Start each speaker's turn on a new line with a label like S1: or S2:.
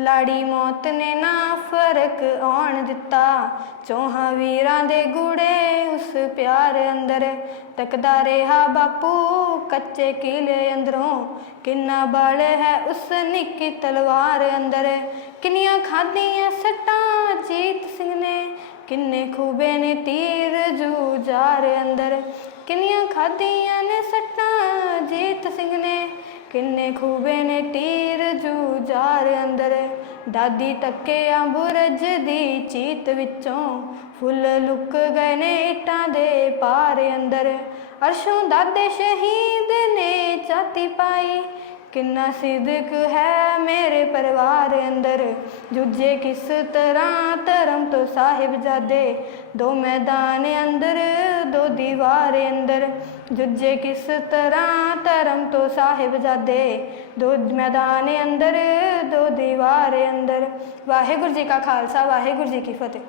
S1: ਲਾੜੀ ਮੌਤ ਨੇ ਨਾ ਫ਼ਰਕ ਆਉਣ ਦਿੱਤਾ। ਚੋਹਾਂ ਵੀਰਾਂ ਦੇ ਗੂੜੇ ਉਸ ਪਿਆਰ ਅੰਦਰ। ਤੱਕਦਾ ਰਿਹਾ ਬਾਪੂ ਕੱਚੇ ਕੀਲੇ ਅੰਦਰੋਂ। ਕਿੰਨਾ ਬਲ ਹੈ ਉਸ ਨਿੱਕੀ ਤਲਵਾਰ ਅੰਦਰ। ਕਿੰਨੀਆਂ ਖਾਧੀਆਂ ਸੱਟਾਂ ਜੀਤ ਸਿੰਘ ਨੇ। ਕਿੰਨੇ ਖੂਬੇ ਨੇ ਤੀਰ ਜੂਜਾਰ ਅੰਦਰ। ਕਿੰਨੀਆਂ ਖਾਧੀਆਂ ਨੇ ਸੱਟਾਂ ਜੀਤ ਸਿੰਘ ਨੇ। ਕਿੰਨੇ ਖੂਬੇ ਨੇ ਤੀਰ ਜੂਜਾਰ ਅੰਦਰ ਦਾਦੀ ਤੱਕਿਆ ਬੁਰਜ ਦੀ ਚੀਤ ਵਿੱਚੋਂ ਫੁੱਲ ਲੁਕ ਗਏ ਨੇ ਇਟਾਂ ਦੇ ਪਾਰ ਅੰਦਰ। ਅਰਸ਼ੋਂ ਦਾਦੇ ਸ਼ਹੀਦ ਨੇ ਚਾਤੀ ਪਾਈ। ਕਿੰਨਾ ਸਿਦਕ ਹੈ ਮੇਰੇ ਪਰਿਵਾਰ ਅੰਦਰ? ਜੁਝੇ ਕਿਸ ਤਰ੍ਹਾਂ ਧਰਮ ਤੋਂ ਸਾਹਿਬਜ਼ਾਦੇ ਦੋ ਮੈਦਾਨ ਅੰਦਰ, ਦੋ ਦੀਵਾਰ ਅੰਦਰ। ਜੁਝੇ ਕਿਸ ਤਰ੍ਹਾਂ ਧਰਮ ਤੋਂ ਸਾਹਿਬਜ਼ਾਦੇ ਦੋ ਮੈਦਾਨ ਅੰਦਰ, ਦੋ ਦੀਵਾਰ ਅੰਦਰ। ਵਾਹਿਗੁਰੂ ਜੀ ਕਾ ਖਾਲਸਾ, ਵਾਹਿਗੁਰੂ ਜੀ ਕੀ ਫਤਿਹ।